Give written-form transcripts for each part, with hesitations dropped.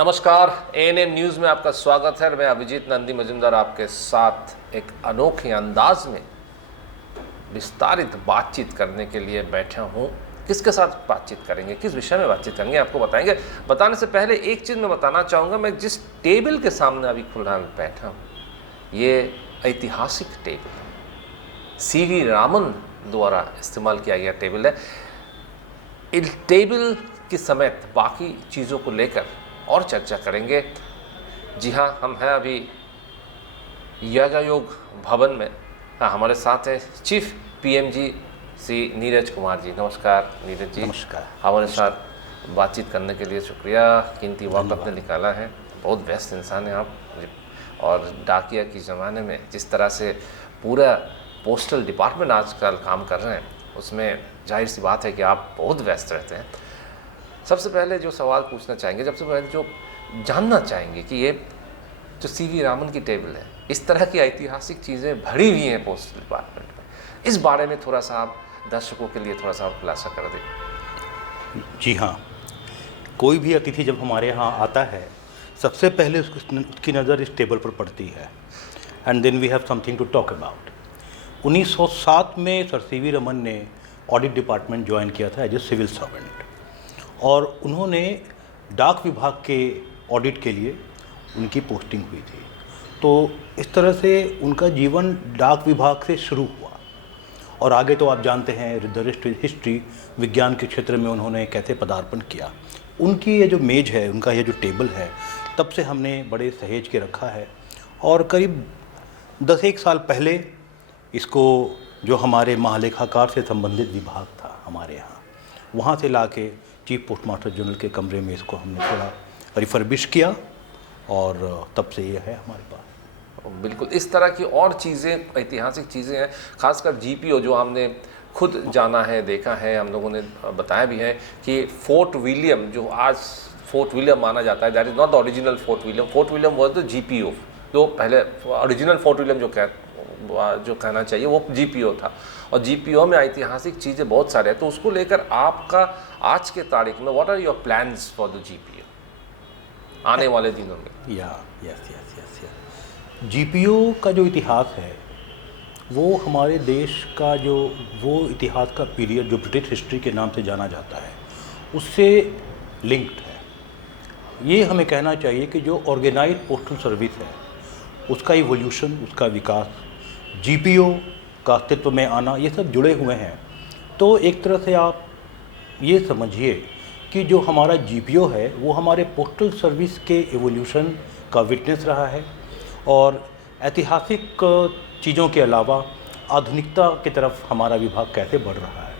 नमस्कार, ANM news में आपका स्वागत है। मैं अभिजीत नंदी मजुमदार आपके साथ एक अनोखे अंदाज में विस्तारित बातचीत करने के लिए बैठा हूँ। किसके साथ बातचीत करेंगे, किस विषय में बातचीत करेंगे, आपको बताएंगे। बताने से पहले एक चीज़ मैं बताना चाहूँगा, मैं जिस टेबल के सामने अभी फिलहाल बैठा हूँ, ये ऐतिहासिक टेबल सीवी रामन द्वारा इस्तेमाल किया गया टेबल है। इस टेबल के समेत बाकी चीज़ों को लेकर और चर्चा करेंगे। जी हाँ, हम हैं अभी यागायोग भवन में। हाँ, हमारे साथ हैं चीफ पीएमजी श्री नीरज कुमार जी। नमस्कार नीरज जी। नमस्कार। हमारे साथ बातचीत करने के लिए शुक्रिया, कीमती वक्त आपने निकाला है। बहुत व्यस्त इंसान हैं आप, और डाकिया के ज़माने में जिस तरह से पूरा पोस्टल डिपार्टमेंट आजकल काम कर रहे हैं, उसमें जाहिर सी बात है कि आप बहुत व्यस्त रहते हैं। सबसे पहले जो सवाल पूछना चाहेंगे, सबसे पहले जो जानना चाहेंगे कि ये जो सीवी रामन की टेबल है, इस तरह की ऐतिहासिक चीज़ें भरी हुई हैं पोस्टल डिपार्टमेंट में, इस बारे में थोड़ा सा आप दर्शकों के लिए थोड़ा सा और खुलासा कर दें। जी हाँ, कोई भी अतिथि जब हमारे यहाँ आता है, सबसे पहले उसकी नज़र इस टेबल पर पड़ती है, and then we have something to talk about. 1907 में सर सीवी रमन ने ऑडिट डिपार्टमेंट ज्वाइन किया था एज ए सिविल सर्वेंट, और उन्होंने डाक विभाग के ऑडिट के लिए उनकी पोस्टिंग हुई थी। तो इस तरह से उनका जीवन डाक विभाग से शुरू हुआ, और आगे तो आप जानते हैं द हिस्ट्री, विज्ञान के क्षेत्र में उन्होंने कैसे पदार्पण किया। उनकी ये जो मेज है, उनका ये जो टेबल है, तब से हमने बड़े सहेज के रखा है। और करीब 10-1 साल पहले इसको, जो हमारे महालेखाकार से संबंधित विभाग था हमारे यहाँ, वहाँ से ला के चीफ पोस्ट मास्टर जनरल के कमरे में इसको हमने थोड़ा रिफर्बिश किया, और तब से ये है हमारे पास। बिल्कुल, इस तरह की और चीज़ें, ऐतिहासिक चीज़ें हैं, खासकर जीपीओ जो हमने खुद जाना है, देखा है, हम लोगों ने बताया भी है कि फोर्ट विलियम, जो आज फोर्ट विलियम माना जाता है, that is not the original fort William. Fort William was the GPO, जो पहले ओरिजिनल फोर्ट विलियम जो कहना चाहिए वो जीपीओ था, और जीपीओ में ऐतिहासिक चीज़ें बहुत सारे हैं। तो उसको लेकर आपका आज के तारीख में what are your plans for the GPO आने वाले दिनों में? यस जीपीओ का जो इतिहास है, वो हमारे देश का जो वो इतिहास का पीरियड जो ब्रिटिश हिस्ट्री के नाम से जाना जाता है, उससे लिंक्ड है। ये हमें कहना चाहिए कि जो ऑर्गेनाइज्ड पोस्टल सर्विस है, उसका इवोल्यूशन, उसका विकास, जीपीओ का अस्तित्व में आना, ये सब जुड़े हुए हैं। तो एक तरह से आप ये समझिए कि जो हमारा जीपीओ है, वो हमारे पोस्टल सर्विस के एवोल्यूशन का विटनेस रहा है, और ऐतिहासिक चीज़ों के अलावा आधुनिकता की तरफ हमारा विभाग कैसे बढ़ रहा है।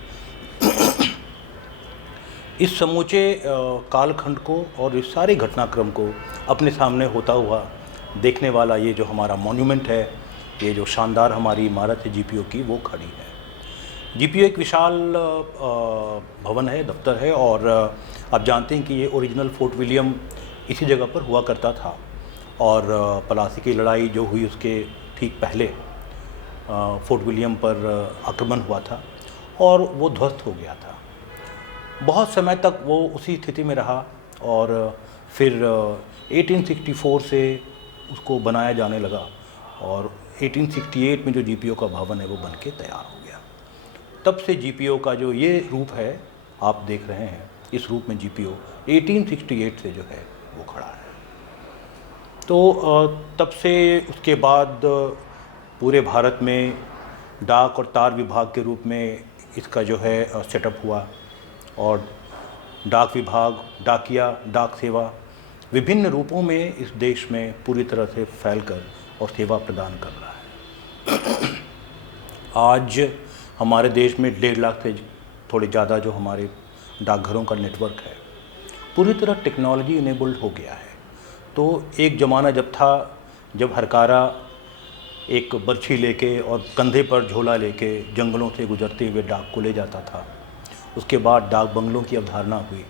इस समूचे कालखंड को और इस सारे घटनाक्रम को अपने सामने होता हुआ देखने वाला ये जो हमारा मॉन्यूमेंट है, ये जो शानदार हमारी इमारत है जीपीओ की, वो खड़ी है। जीपीओ एक विशाल भवन है, दफ्तर है, और आप जानते हैं कि ये ओरिजिनल फोर्ट विलियम इसी जगह पर हुआ करता था, और पलासी की लड़ाई जो हुई उसके ठीक पहले फोर्ट विलियम पर आक्रमण हुआ था, और वो ध्वस्त हो गया था। बहुत समय तक वो उसी स्थिति में रहा, और फिर 1864 से उसको बनाया जाने लगा, और 1868 में जो जीपीओ का भवन है वो बन के तैयार हो गया। तब से जीपीओ का जो ये रूप है आप देख रहे हैं, इस रूप में जीपीओ 1868 से जो है वो खड़ा है। तो तब से उसके बाद पूरे भारत में डाक और तार विभाग के रूप में इसका जो है सेटअप हुआ, और डाक विभाग, डाकिया, डाक सेवा विभिन्न रूपों में इस देश में पूरी तरह से फैलकर और सेवा प्रदान कर रहा है। आज हमारे देश में 1.5 लाख से थोड़े ज़्यादा जो हमारे डाकघरों का नेटवर्क है, पूरी तरह टेक्नोलॉजी इनेबल्ड हो गया है। तो एक ज़माना जब था, जब हरकारा एक बर्छी लेके और कंधे पर झोला लेके जंगलों से गुजरते हुए डाक को ले जाता था। उसके बाद डाक बंगलों की अवधारणा हुई,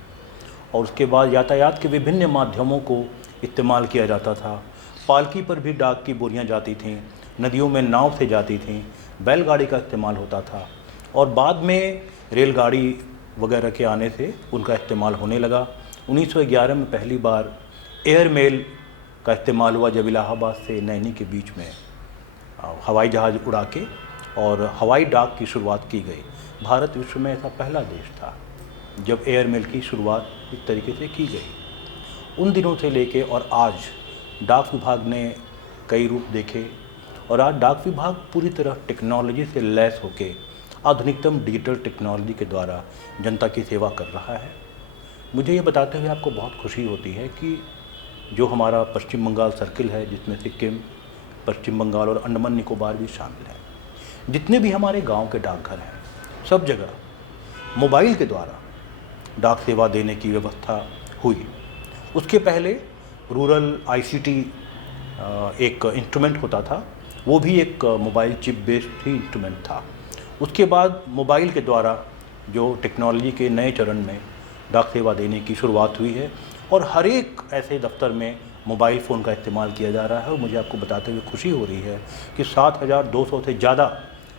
और उसके बाद यातायात के विभिन्न माध्यमों को इस्तेमाल किया जाता था। पालकी पर भी डाक की बोरियां जाती थीं, नदियों में नाव से जाती थीं, बैलगाड़ी का इस्तेमाल होता था, और बाद में रेलगाड़ी वगैरह के आने से उनका इस्तेमाल होने लगा। 1911 में पहली बार एयर मेल का इस्तेमाल हुआ जब इलाहाबाद से नैनी के बीच में हवाई जहाज़ उड़ा के और हवाई डाक की शुरुआत की गई। भारत विश्व में ऐसा पहला देश था जब एयर मेल की शुरुआत इस तरीके से की गई। उन दिनों से लेके और आज डाक विभाग ने कई रूप देखे और आज डाक विभाग पूरी तरह टेक्नोलॉजी से लैस होकर आधुनिकतम डिजिटल टेक्नोलॉजी के द्वारा जनता की सेवा कर रहा है। मुझे ये बताते हुए आपको बहुत खुशी होती है कि जो हमारा पश्चिम बंगाल सर्किल है, जिसमें सिक्किम, पश्चिम बंगाल और अंडमान निकोबार भी शामिल हैं, जितने भी हमारे गांव के डाकघर हैं, सब जगह मोबाइल के द्वारा डाक सेवा देने की व्यवस्था हुई। उसके पहले रूरल आईसीटी एक इंस्ट्रूमेंट होता था, वो भी एक मोबाइल चिप बेस्ड ही इंस्ट्रूमेंट था। उसके बाद मोबाइल के द्वारा जो टेक्नोलॉजी के नए चरण में डाक सेवा देने की शुरुआत हुई है और हर एक ऐसे दफ्तर में मोबाइल फ़ोन का इस्तेमाल किया जा रहा है। और मुझे आपको बताते हुए खुशी हो रही है कि 7,200 से ज़्यादा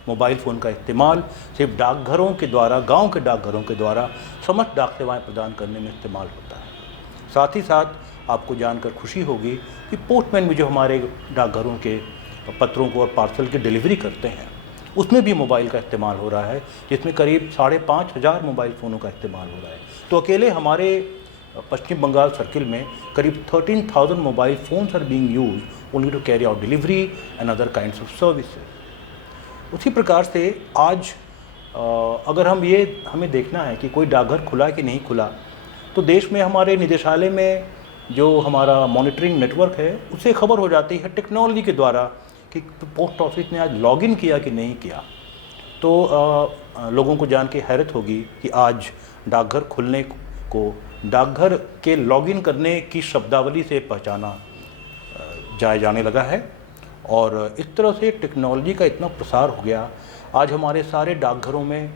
मोबाइल फ़ोन का इस्तेमाल सिर्फ डाकघरों के द्वारा, गांव के डाकघरों के द्वारा समस्त डाक सेवाएं प्रदान करने में इस्तेमाल होता है। साथ ही साथ आपको जानकर खुशी होगी कि पोस्टमैन भी जो हमारे डाकघरों के पत्रों को और पार्सल की डिलीवरी करते हैं, उसमें भी मोबाइल का इस्तेमाल हो रहा है, जिसमें करीब 5,500 मोबाइल फ़ोनों का इस्तेमाल हो रहा है। तो अकेले हमारे पश्चिम बंगाल सर्किल में करीब 13,000 mobile phones are being used only to carry out delivery and other kinds of services. उसी प्रकार से आज अगर हमें देखना है कि कोई डाकघर खुला कि नहीं खुला, तो देश में हमारे निदेशालय में जो हमारा मॉनिटरिंग नेटवर्क है, उससे खबर हो जाती है टेक्नोलॉजी के द्वारा कि पोस्ट ऑफिस ने आज लॉगिन किया कि नहीं किया। तो लोगों को जान के हैरत होगी कि आज डाकघर खुलने को डाकघर के लॉगिन करने की शब्दावली से पहचाना जाने लगा है। और इस तरह से टेक्नोलॉजी का इतना प्रसार हो गया, आज हमारे सारे डाकघरों में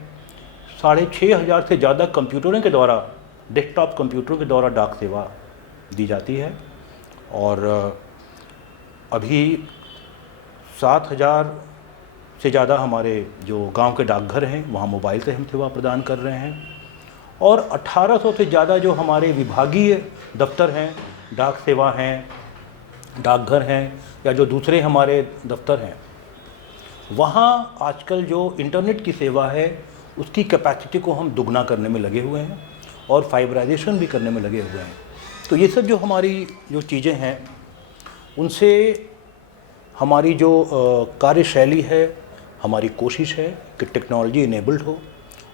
6,500 से ज़्यादा कंप्यूटरों के द्वारा, डेस्कटॉप कंप्यूटरों के द्वारा डाक सेवा दी जाती है। और अभी 7,000 से ज़्यादा हमारे जो गांव के डाकघर हैं, वहाँ मोबाइल से हम सेवा प्रदान कर रहे हैं। और 1,800 से ज़्यादा जो हमारे विभागीय दफ्तर हैं, डाक सेवा हैं, डाकघर हैं, या जो दूसरे हमारे दफ्तर हैं, वहाँ आजकल जो इंटरनेट की सेवा है, उसकी कैपेसिटी को हम दुगना करने में लगे हुए हैं और फाइबराइजेशन भी करने में लगे हुए हैं। तो ये सब जो हमारी जो चीज़ें हैं, उनसे हमारी जो कार्यशैली है, हमारी कोशिश है कि टेक्नोलॉजी इनेबल्ड हो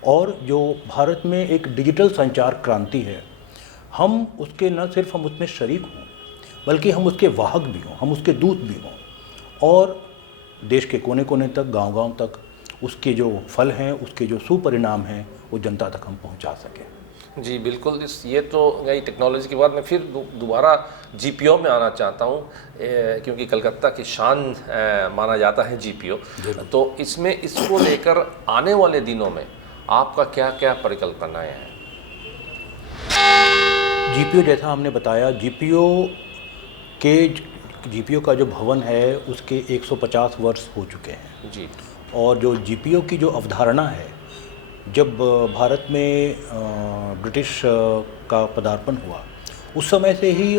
और जो भारत में एक डिजिटल संचार क्रांति है, हम उसके न सिर्फ हम उसमें शरीक हों, बल्कि हम उसके वाहक भी हों, हम उसके दूत भी हों और देश के कोने कोने तक, गांव-गांव तक उसके जो फल हैं, उसके जो सुपरिणाम हैं, वो जनता तक हम पहुंचा सकें। जी बिल्कुल। ये तो गई टेक्नोलॉजी के बाद मैं फिर दोबारा जीपीओ में आना चाहता हूँ, क्योंकि कलकत्ता की शान माना जाता है जीपीओ। तो इसमें इसको लेकर आने वाले दिनों में आपका क्या क्या परिकल्पनाएं हैं? जीपीओ, जैसा हमने बताया, जीपीओ का जो भवन है उसके 150 वर्ष हो चुके हैं जी। और जो जीपीओ की जो अवधारणा है, जब भारत में ब्रिटिश का पदार्पण हुआ, उस समय से ही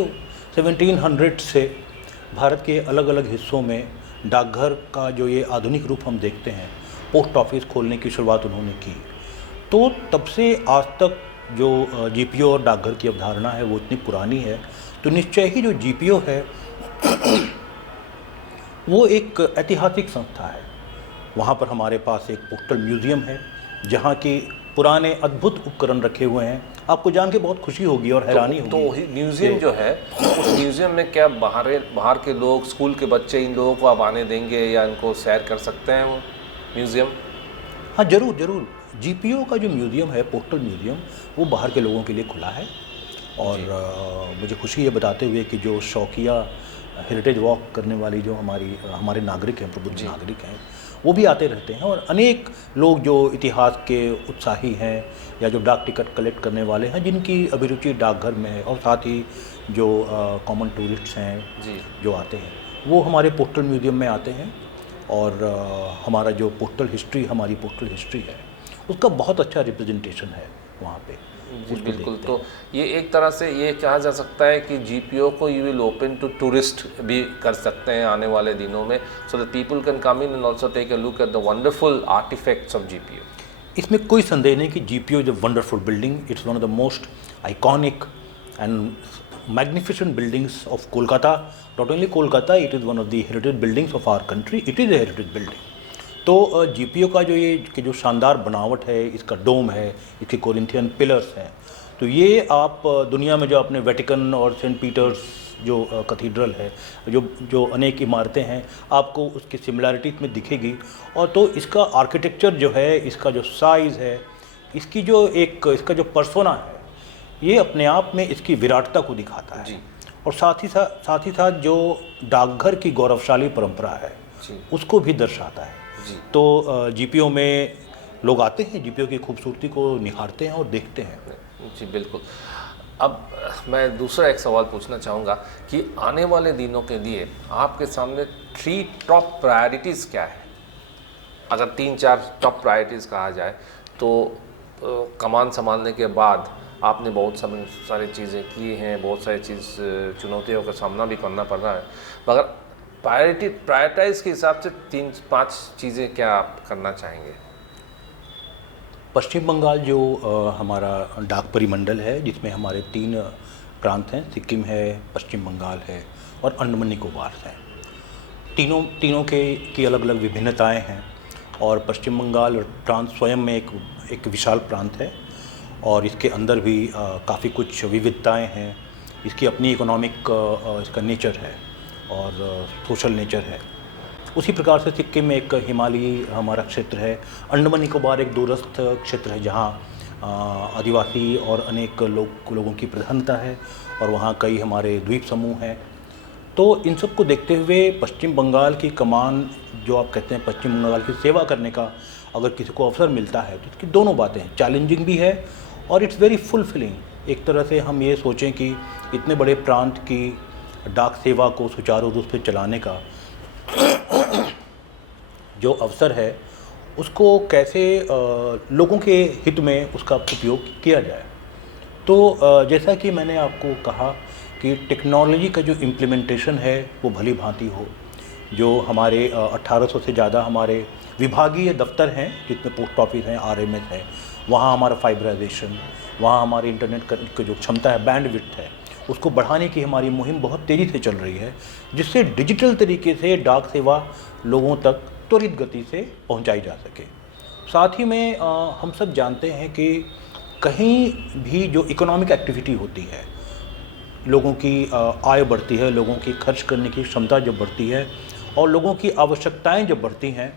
1700 से भारत के अलग अलग हिस्सों में डाकघर का जो ये आधुनिक रूप हम देखते हैं, पोस्ट ऑफिस खोलने की शुरुआत उन्होंने की। तो तब से आज तक जो जीपीओ और डाकघर की अवधारणा है वो इतनी पुरानी है। तो निश्चय ही जो जीपीओ है वो एक ऐतिहासिक संस्था है। वहाँ पर हमारे पास एक पोस्टल म्यूज़ियम है जहाँ के पुराने अद्भुत उपकरण रखे हुए हैं। आपको जान के बहुत खुशी होगी और हैरानी होगी। तो म्यूज़ियम जो है, उस म्यूज़ियम में क्या बाहर के लोग, स्कूल के बच्चे, इन लोगों को आप आने देंगे या इनको सैर कर सकते हैं वो म्यूज़ियम? हाँ, ज़रूर ज़रूर। जीपीओ का जो म्यूज़ियम है, पोस्टल म्यूज़ियम, वो बाहर के लोगों के लिए खुला है। और मुझे खुशी है बताते हुए कि जो शौकिया हेरिटेज वॉक करने वाली जो हमारे नागरिक हैं, प्रबुद्ध नागरिक हैं, वो भी आते रहते हैं। और अनेक लोग जो इतिहास के उत्साही हैं या जो डाक टिकट कलेक्ट करने वाले हैं, जिनकी अभिरुचि डाकघर में है, और साथ ही जो कॉमन टूरिस्ट्स हैं जो आते हैं, वो हमारे पोस्टल म्यूज़ियम में आते हैं। और हमारा जो हमारी पोस्टल हिस्ट्री है, उसका बहुत अच्छा रिप्रेजेंटेशन है वहाँ पे। जी उसको बिल्कुल। देखते तो हैं। ये एक तरह से ये कहा जा सकता है कि जीपीओ को you will open to tourist भी कर सकते हैं आने वाले दिनों में, so that people can come in and also take a look at the wonderful artefacts of GPO. इसमें कोई संदेह नहीं कि GPO is a wonderful building. It's one of the most iconic and magnificent buildings of Kolkata. Not only Kolkata, it is one of the heritage buildings of our country. It is a heritage building. तो GPO का जो ये कि जो शानदार बनावट है, इसका डोम है, इसके कोरिंथियन पिलर्स हैं, तो ये आप दुनिया में जो अपने वेटिकन और सेंट पीटर्स जो कैथीड्रल है, जो जो अनेक इमारतें हैं, आपको उसकी सिमिलैरिटीज में दिखेगी। और तो इसका आर्किटेक्चर जो है, इसका जो साइज़ है, इसकी जो एक इसका जो पर्सोना है, ये अपने आप में इसकी विराटता को दिखाता है। जी। और साथ ही साथ जो डाकघर की गौरवशाली परंपरा है, जी उसको भी दर्शाता है। जी तो जीपीओ में लोग आते हैं, जीपीओ की खूबसूरती को निहारते हैं और देखते हैं। जी बिल्कुल। अब मैं दूसरा एक सवाल पूछना चाहूँगा कि आने वाले दिनों के लिए आपके सामने 3 टॉप प्रायोरिटीज़ क्या है? अगर 3-4 टॉप प्रायोरिटीज़ कहा जाए तो कमान संभालने के बाद आपने बहुत सारी चीज़ें की हैं, बहुत सारी चुनौतियों का सामना भी करना पड़ रहा है, मगर प्रायोरिटाइज़ के हिसाब से 3-5 चीज़ें क्या आप करना चाहेंगे? पश्चिम बंगाल जो हमारा डाक परिमंडल है, जिसमें हमारे 3 प्रांत हैं, सिक्किम है, पश्चिम बंगाल है और अंडमान निकोबार है। तीनों की अलग अलग विभिन्नताएं हैं। और पश्चिम बंगाल प्रांत स्वयं में एक विशाल प्रांत है और इसके अंदर भी काफ़ी कुछ विविधताएं हैं। इसकी अपनी इकोनॉमिक इसका नेचर है और सोशल नेचर है। उसी प्रकार से सिक्किम में एक हिमालयी हमारा क्षेत्र है। अंडमान निकोबार एक दूरस्थ क्षेत्र है जहाँ आदिवासी और अनेक लोगों की प्रधानता है और वहाँ कई हमारे द्वीप समूह हैं। तो इन सब को देखते हुए पश्चिम बंगाल की कमान, जो आप कहते हैं पश्चिम बंगाल की सेवा करने का अगर किसी को अवसर मिलता है, तो इसकी दोनों बातें हैं, चैलेंजिंग भी है और इट्स वेरी फुलफिलिंग। एक तरह से हम ये सोचें कि इतने बड़े प्रांत की डाक सेवा को सुचारू रूप से चलाने का जो अवसर है, उसको कैसे लोगों के हित में उसका उपयोग किया जाए। तो जैसा कि मैंने आपको कहा कि टेक्नोलॉजी का जो इम्प्लीमेंटेशन है वो भली भांति हो। जो हमारे 1800 से ज़्यादा हमारे विभागीय दफ्तर हैं, जितने पोस्ट ऑफिस हैं, आरएमएस है, वहाँ हमारा फाइबराइजेशन, वहाँ हमारे इंटरनेट की जो क्षमता है, बैंडविड्थ है, उसको बढ़ाने की हमारी मुहिम बहुत तेज़ी से चल रही है, जिससे डिजिटल तरीके से डाक सेवा लोगों तक त्वरित गति से पहुंचाई जा सके। साथ ही में हम सब जानते हैं कि कहीं भी जो इकोनॉमिक एक्टिविटी होती है, लोगों की आय बढ़ती है, लोगों की खर्च करने की क्षमता जब बढ़ती है और लोगों की आवश्यकताएं जब बढ़ती हैं,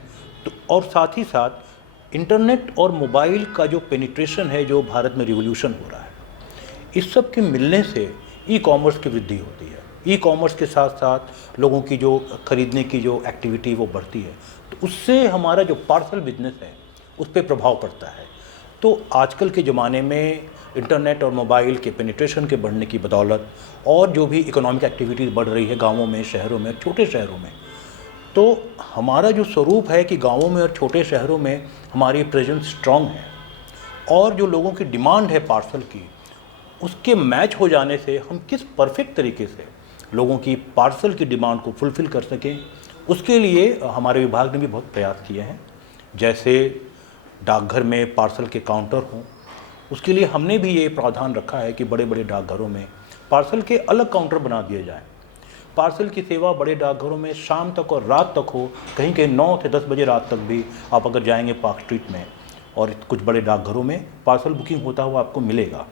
तो और साथ ही साथ इंटरनेट और मोबाइल का जो पेनिट्रेशन है, जो भारत में रिवोल्यूशन हो रहा है, इस सब के मिलने से ई कॉमर्स की वृद्धि होती है। ई कॉमर्स के साथ साथ लोगों की जो खरीदने की जो एक्टिविटी वो बढ़ती है, तो उससे हमारा जो पार्सल बिजनेस है उस पर प्रभाव पड़ता है। तो आजकल के ज़माने में इंटरनेट और मोबाइल के पेनिट्रेशन के बढ़ने की बदौलत और जो भी इकोनॉमिक एक्टिविटीज़ बढ़ रही है गाँवों में, शहरों में, छोटे शहरों में, तो हमारा जो स्वरूप है कि गाँवों में और छोटे शहरों में हमारी प्रेजेंस स्ट्रॉन्ग है और जो लोगों की डिमांड है पार्सल की, उसके मैच हो जाने से हम किस परफेक्ट तरीके से लोगों की पार्सल की डिमांड को फुलफ़िल कर सकें, उसके लिए हमारे विभाग ने भी बहुत प्रयास किए हैं। जैसे डाकघर में पार्सल के काउंटर हों, उसके लिए हमने भी ये प्रावधान रखा है कि बड़े बड़े डाकघरों में पार्सल के अलग काउंटर बना दिए जाएं। पार्सल की सेवा बड़े डाकघरों में शाम तक और रात तक हो, कहीं कहीं 9 से 10 बजे रात तक भी आप अगर जाएंगे पार्क स्ट्रीट में और कुछ बड़े डाकघरों में पार्सल बुकिंग होता हुआ आपको मिलेगा।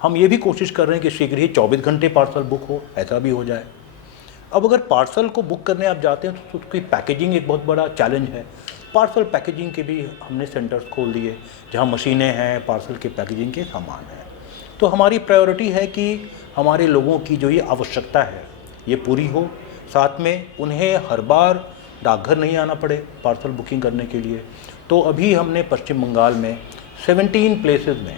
हम ये भी कोशिश कर रहे हैं कि शीघ्र ही 24 घंटे पार्सल बुक हो, ऐसा भी हो जाए। अब अगर पार्सल को बुक करने आप जाते हैं तो उसकी पैकेजिंग एक बहुत बड़ा चैलेंज है। पार्सल पैकेजिंग के भी हमने सेंटर्स खोल दिए जहां मशीनें हैं, पार्सल के पैकेजिंग के सामान हैं। तो हमारी प्रायोरिटी है कि हमारे लोगों की जो ये आवश्यकता है ये पूरी हो, साथ में उन्हें हर बार डाकघर नहीं आना पड़े पार्सल बुकिंग करने के लिए। तो अभी हमने पश्चिम बंगाल में 17 प्लेसेस में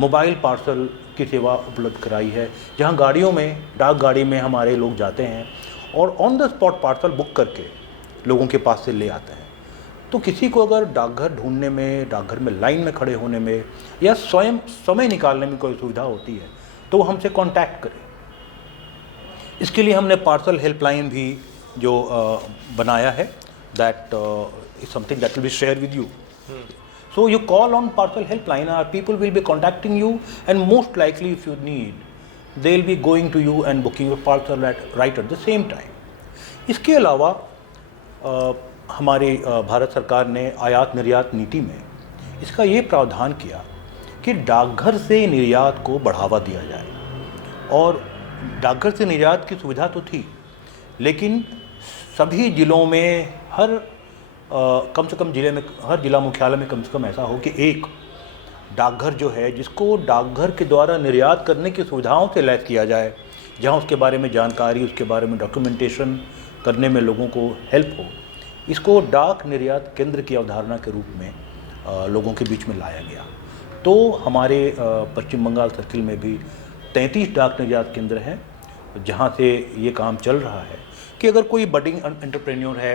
मोबाइल पार्सल की सेवा उपलब्ध कराई है, जहां गाड़ियों में, डाक गाड़ी में हमारे लोग जाते हैं और on the spot parcel book करके लोगों के पास से ले आते हैं। तो किसी को अगर डाकघर ढूंढने में, डाकघर में लाइन में खड़े होने में या स्वयं समय निकालने में कोई सुविधा होती है तो वो हमसे कांटेक्ट करें। इसके लिए हमने पार्सल हेल्पलाइन भी जो बनाया है, that is something that will be share with you. So you call on parcel helpline, our people will be contacting you, and most likely if you need, they'll be going to you and booking your parcel right at the same time. इसके अलावा हमारी भारत सरकार ने आयात निर्यात नीति में इसका ये प्रावधान किया कि डाकघर से निर्यात को बढ़ावा दिया जाए। और डाकघर से निर्यात की सुविधा तो थी, लेकिन सभी ज़िलों में कम से कम ज़िले में, हर जिला मुख्यालय में कम से कम ऐसा हो कि एक डाकघर जो है जिसको डाकघर के द्वारा निर्यात करने की सुविधाओं से लैस किया जाए, जहां उसके बारे में जानकारी, उसके बारे में डॉक्यूमेंटेशन करने में लोगों को हेल्प हो। इसको डाक निर्यात केंद्र की अवधारणा के रूप में लोगों के बीच में लाया गया। तो हमारे पश्चिम बंगाल सर्किल में भी 33 डाक निर्यात केंद्र हैं जहां से ये काम चल रहा है कि अगर कोई बडिंग एंटरप्रेन्योर है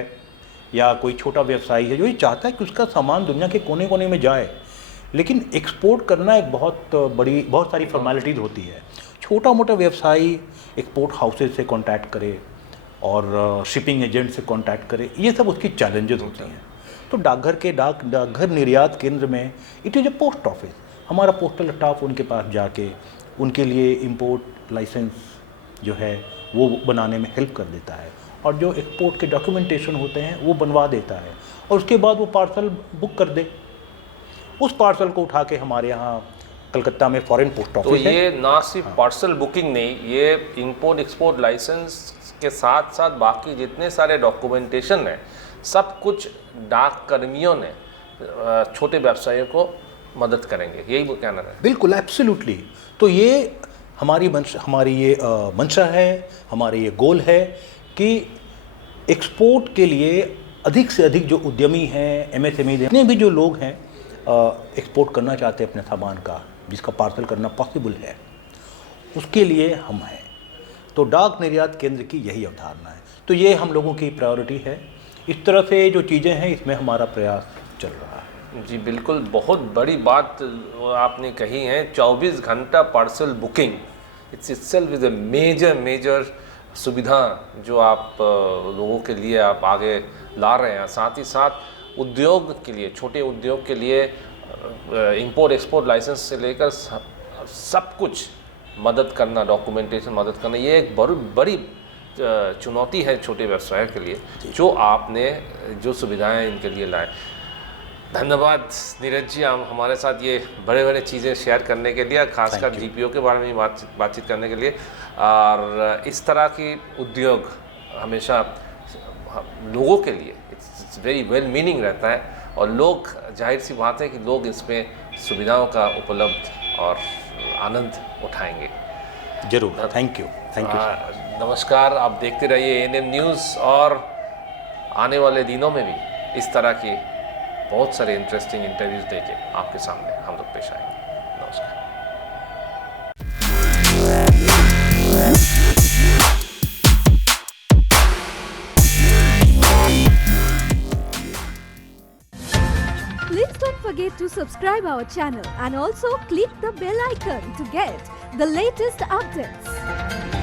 या कोई छोटा व्यवसायी है जो ये चाहता है कि उसका सामान दुनिया के कोने कोने में जाए, लेकिन एक्सपोर्ट करना एक बहुत सारी फॉर्मेलिटीज़ होती है। छोटा मोटा व्यवसायी एक्सपोर्ट हाउसेज से कांटेक्ट करे और शिपिंग एजेंट से कांटेक्ट करे, ये सब उसकी चैलेंजेस होती हैं। तो डाकघर निर्यात केंद्र में it is a post office. हमारा पोस्टल स्टाफ उनके पास जाके उनके लिए इंपोर्ट लाइसेंस जो है वो बनाने में हेल्प कर देता है, और जो एक्सपोर्ट के डॉक्यूमेंटेशन होते हैं वो बनवा देता है, और उसके बाद वो पार्सल बुक कर दे। उस पार्सल को उठा के हमारे यहाँ कलकत्ता में फॉरेन पोस्ट ऑफिस है। तो ये ना सिर्फ पार्सल बुकिंग नहीं, ये इंपोर्ट एक्सपोर्ट लाइसेंस के साथ साथ बाकी जितने सारे डॉक्यूमेंटेशन है, सब कुछ डाक कर्मियों ने छोटे व्यवसायियों को मदद करेंगे, यही वो कहना है। बिल्कुल, एब्सोल्युटली। तो ये हमारी ये मंशा है, हमारे ये गोल है कि एक्सपोर्ट के लिए अधिक से अधिक जो उद्यमी हैं, एमएसएमई जितने भी जो लोग हैं एक्सपोर्ट करना चाहते हैं अपने सामान का, जिसका पार्सल करना पॉसिबल है, उसके लिए हम हैं। तो डाक निर्यात केंद्र की यही अवधारणा है। तो ये हम लोगों की प्रायोरिटी है। इस तरह से जो चीज़ें हैं इसमें हमारा प्रयास चल रहा है। जी बिल्कुल, बहुत बड़ी बात आपने कही है। 24 घंटा parcel booking, it's itself is a major सुविधा जो आप लोगों के लिए आप आगे ला रहे हैं। साथ ही साथ उद्योग के लिए, छोटे उद्योग के लिए इंपोर्ट एक्सपोर्ट लाइसेंस से लेकर सब कुछ मदद करना, डॉक्यूमेंटेशन मदद करना, ये एक बड़ी चुनौती है छोटे व्यवसाय के लिए, जो आपने जो सुविधाएं इनके लिए लाए। धन्यवाद नीरज जी, आप हमारे साथ ये बड़े चीज़ें शेयर करने के लिए, खासकर जीपीओ के बारे में बातचीत करने के लिए। और इस तरह की उद्योग हमेशा लोगों के लिए इट्स वेरी वेल मीनिंग रहता है, और लोग, जाहिर सी बात है कि लोग इसमें सुविधाओं का उपलब्ध और आनंद उठाएंगे। जरूर, थैंक यू। नमस्कार, आप देखते रहिए एएनएम न्यूज़, और आने वाले दिनों में भी इस तरह की बहुत सारे इंटरेस्टिंग इंटरव्यूज देके आपके सामने हम लोग पेश आएंगे। नमस्कार। Please don't forget to subscribe our channel and also click the bell icon to get the latest updates.